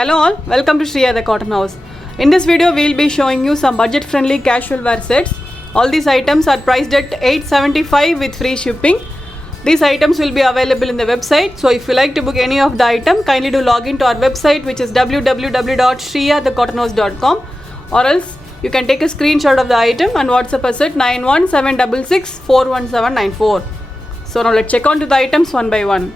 Hello all, welcome to Shriya the Cotton House. In this video we will be showing you some budget friendly casual wear sets. All these items are priced at $875 with free shipping. These items will be available in the website, so if you like to book any of the item, kindly do log into our website, which is www.shriyadthecottonhouse.com, or else you can take a screenshot of the item and WhatsApp us at 9176641794. So now let's check on to the items one by one.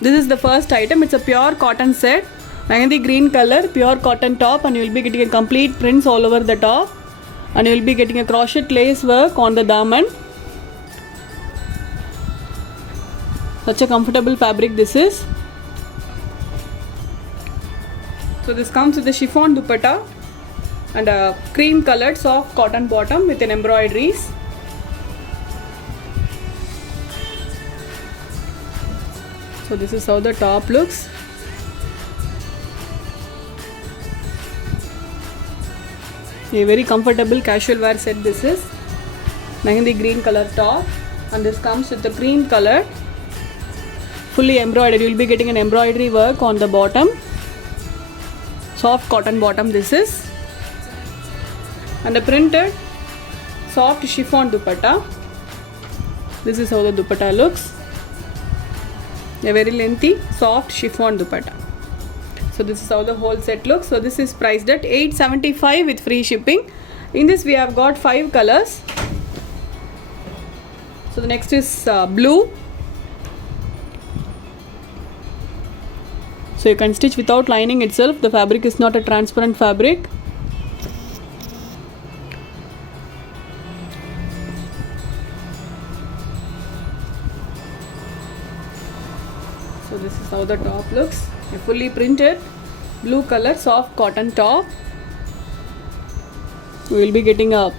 This is the first item. It's a pure cotton set, Mehendi green color, pure cotton top, and you will be getting a complete prints all over the top, and you will be getting a crochet lace work on the daman. Such a comfortable fabric this is. So this comes with the chiffon dupatta and a cream colored soft cotton bottom with an embroideries. So this is how the top looks. A very comfortable casual wear set this is. Mehendi green color top, and this comes with the cream color, fully embroidered. You will be getting an embroidery work on the bottom. Soft cotton bottom this is. And a printed soft chiffon dupatta. This is how the dupatta looks. A very lengthy soft chiffon dupatta. So this is how the whole set looks. So this is priced at $875 with free shipping. In this we have got 5 colors. So the next is blue. So you can stitch without lining itself. The fabric is not a transparent fabric. So this is how the top looks. A fully printed blue color soft cotton top. We will be getting a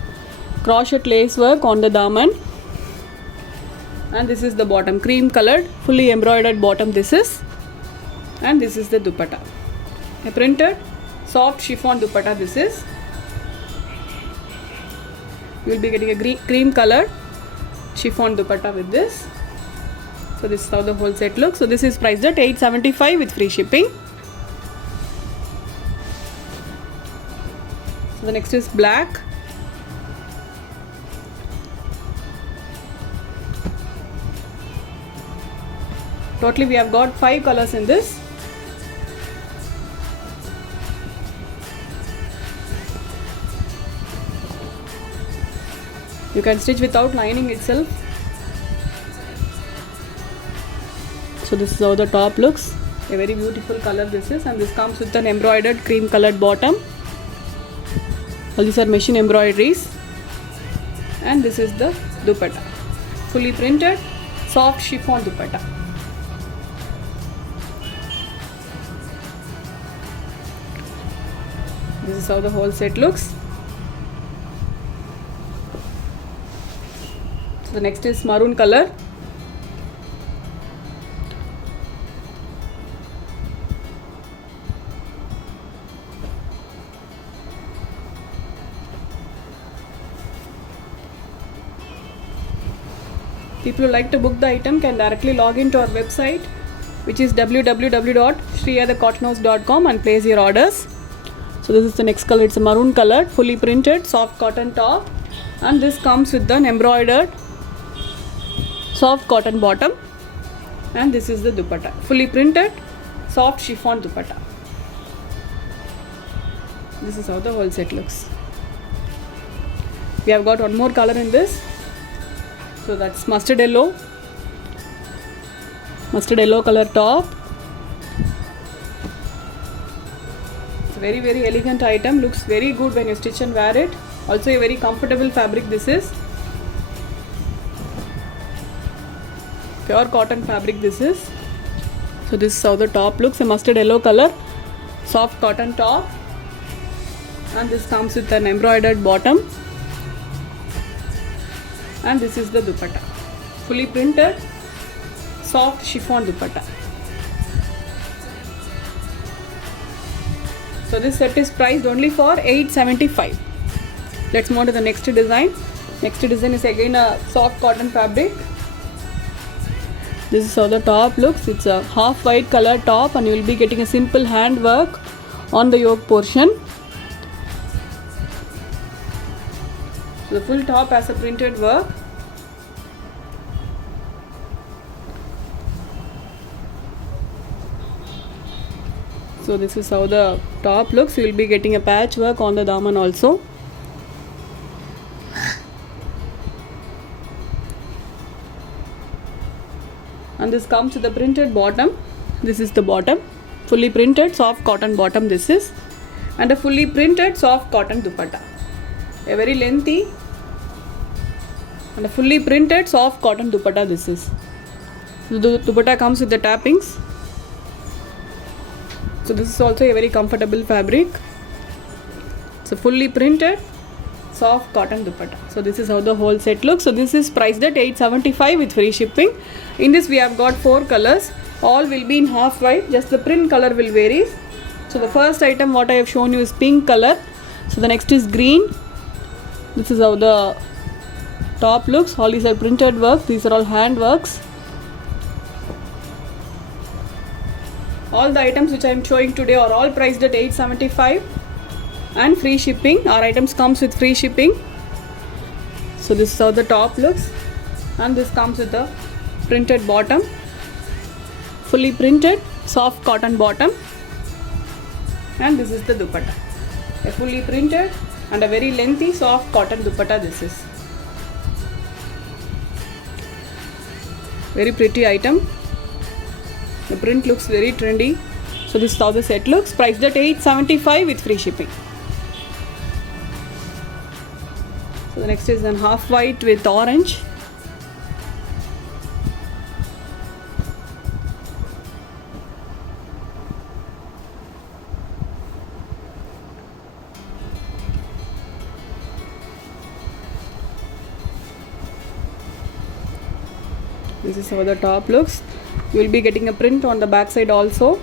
crochet lace work on the daman. And this is the bottom, cream colored, fully embroidered bottom this is. And this is the dupatta. A printed soft chiffon dupatta this is. You will be getting a cream colored chiffon dupatta with this. So this is how the whole set looks. So this is priced at $875 with free shipping. So the next is black. Totally we have got 5 colors in this. You can stitch without lining itself. So this is how the top looks. A very beautiful color this is, and this comes with an embroidered cream colored bottom. All these are machine embroideries. And this is the dupatta, fully printed soft chiffon dupatta. This is how the whole set looks. So the next is maroon color. People who like to book the item can directly log into our website, which is www.shriyadthecottonhouse.com, and place your orders. So this is the next color. It's a maroon color, fully printed soft cotton top, and this comes with an embroidered soft cotton bottom, and this is the dupatta, fully printed soft chiffon dupatta. This is how the whole set looks. We have got one more color in this. So that's mustard yellow color top. It's a very very elegant item, looks very good when you stitch and wear it. Also a very comfortable fabric this is. Pure cotton fabric this is. So this is how the top looks, a mustard yellow color soft cotton top, and this comes with an embroidered bottom. And this is the dupatta, fully printed soft chiffon dupatta. So this set is priced only for $875. Let's move on to the next design. Next design is again a soft cotton fabric. This is how the top looks. It's a half white color top and you will be getting a simple hand work on the yoke portion. So the full top has a printed work. So this is how the top looks. You will be getting a patch work on the daman also. And this comes with the printed bottom. This is the bottom, fully printed soft cotton bottom this is, and a fully printed soft cotton dupatta, a very lengthy and a fully printed soft cotton dupatta this is. The dupatta comes with the tappings. So this is also a very comfortable fabric. It's a fully printed soft cotton dupatta. So this is how the whole set looks. So this is priced at 875 with free shipping. In this we have got 4 colors. All will be in half white. Just the print color will vary. So the first item what I have shown you is pink color. So the next is green. This is how the top looks. All these are printed work. These are all hand works. All the items which I am showing today are all priced at 875 and free shipping. Our items comes with free shipping. So this is how the top looks, and this comes with the printed bottom, fully printed soft cotton bottom, and this is the dupatta, a fully printed and a very lengthy soft cotton dupatta this is. Very pretty item. The print looks very trendy. So this is how the set looks, priced at 875 with free shipping. So the next is then half white with orange. This is how the top looks. You will be getting a print on the back side also.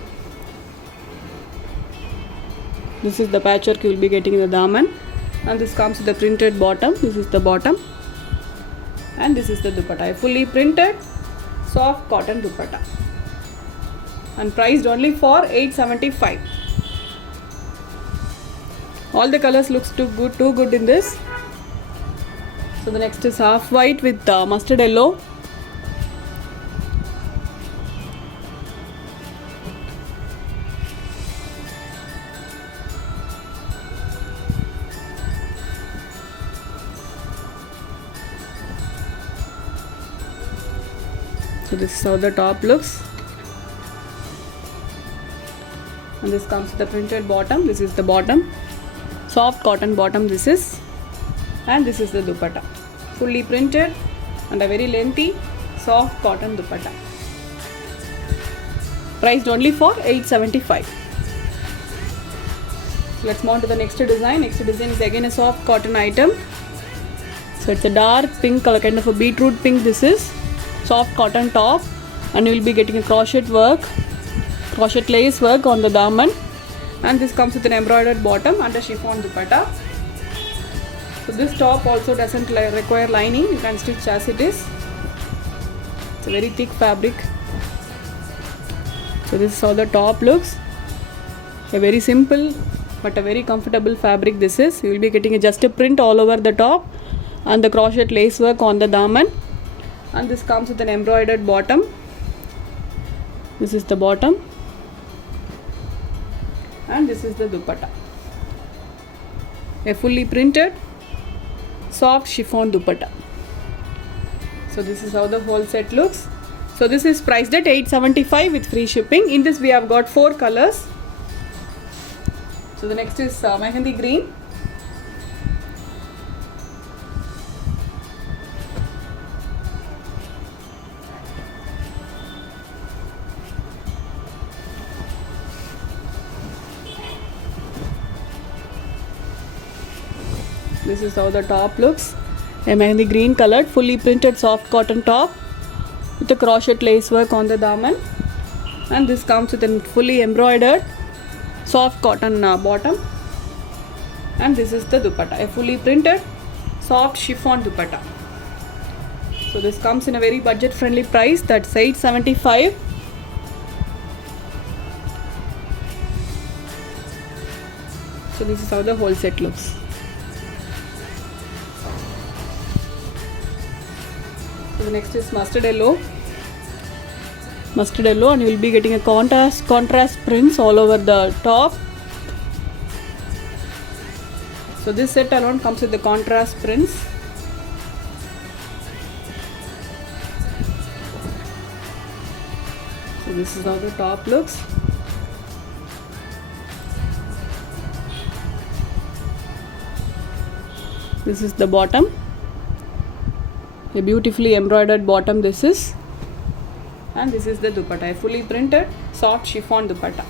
This is the patchwork you will be getting in the daman, and this comes with the printed bottom. This is the bottom, and this is the dupatta, a fully printed soft cotton dupatta, and priced only for 875. All the colors looks too good in this. So the next is half white with mustard yellow. So this is how the top looks, and this comes with the printed bottom. This is the bottom, soft cotton bottom this is, and this is the dupatta, fully printed and a very lengthy soft cotton dupatta, priced only for 875. So let's move on to the next design. Next design is again a soft cotton item. So it's a dark pink color, kind of a beetroot pink this is. Soft cotton top, and you will be getting a crochet lace work on the daman, and this comes with an embroidered bottom and a chiffon dupatta. So this top also doesn't require lining, you can stitch as it is. It's a very thick fabric. So this is how the top looks, a very simple but a very comfortable fabric this is. You will be getting just a print all over the top and the crochet lace work on the daman. And this comes with an embroidered bottom. This is the bottom, and this is the dupatta, a fully printed soft chiffon dupatta. So this is how the whole set looks. So this is priced at 875 with free shipping. In this we have got 4 colors. So the next is mehendi green. This is how the top looks, a mehendi green colored fully printed soft cotton top with a crochet lace work on the daman, and this comes with a fully embroidered soft cotton bottom, and this is the dupatta, a fully printed soft chiffon dupatta. So this comes in a very budget friendly price, that's 875. So this is how the whole set looks. So the next is mustard yellow. Mustard yellow, and you will be getting a contrast prints all over the top. So this set alone comes with the contrast prints. So this is how the top looks. This is the bottom, a beautifully embroidered bottom this is, and this is the dupatta, a fully printed soft chiffon dupatta.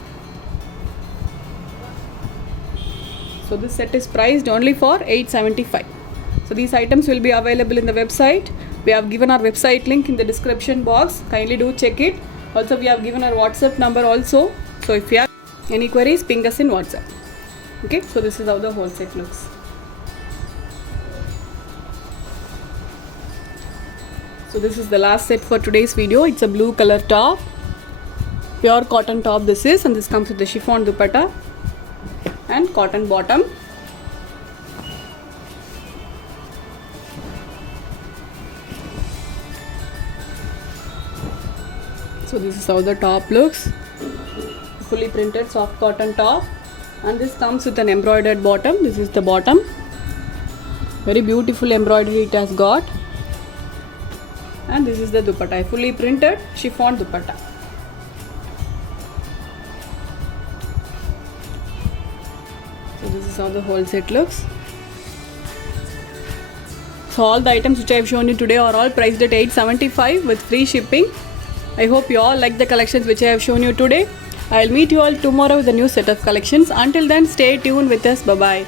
So this set is priced only for 875. So these items will be available in the website. We have given our website link in the description box, kindly do check it. Also we have given our WhatsApp number also, so if you have any queries, ping us in WhatsApp. Okay, so this is how the whole set looks. So this is the last set for today's video. It's a blue color top, pure cotton top this is, and this comes with the chiffon dupatta and cotton bottom. So this is how the top looks, fully printed soft cotton top, and this comes with an embroidered bottom. This is the bottom, very beautiful embroidery it has got. And this is the dupatta, fully printed chiffon dupatta. So this is how the whole set looks. So all the items which I have shown you today are all priced at 875 with free shipping. I hope you all like the collections which I have shown you today. I will meet you all tomorrow with a new set of collections. Until then, stay tuned with us. Bye bye.